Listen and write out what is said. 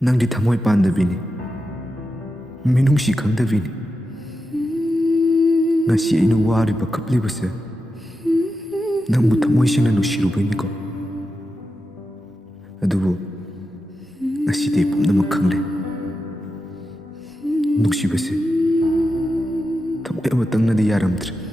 ꯅꯪꯗꯤ ꯊꯃꯣꯏ ꯄꯥꯟꯗꯕꯤꯅꯤ, ꯃꯤꯅꯨꯡꯁꯤ ꯈꯪꯗꯕꯤꯅꯤ. ꯉꯁꯤ ꯑꯩꯅ ꯋꯥꯔꯤꯕ ꯀꯞꯂꯤꯕꯁꯦ ꯅꯪꯕꯨ ꯊꯃꯣꯏ ꯁꯦꯡꯅ ꯅꯨꯡꯁꯤꯔꯨꯕꯩꯅꯤꯀꯣ. ꯑꯗꯨꯕꯨ ꯉꯁꯤꯗꯤ ꯑꯩ ꯄꯨꯝꯅꯃꯛ ꯈꯪꯂꯦ. ꯅꯨꯡꯁꯤꯕꯁꯦ ꯊꯃꯣꯏ ꯑꯃꯇꯪꯅꯗꯤ ꯌꯥꯔꯝꯗ꯭ꯔꯦ.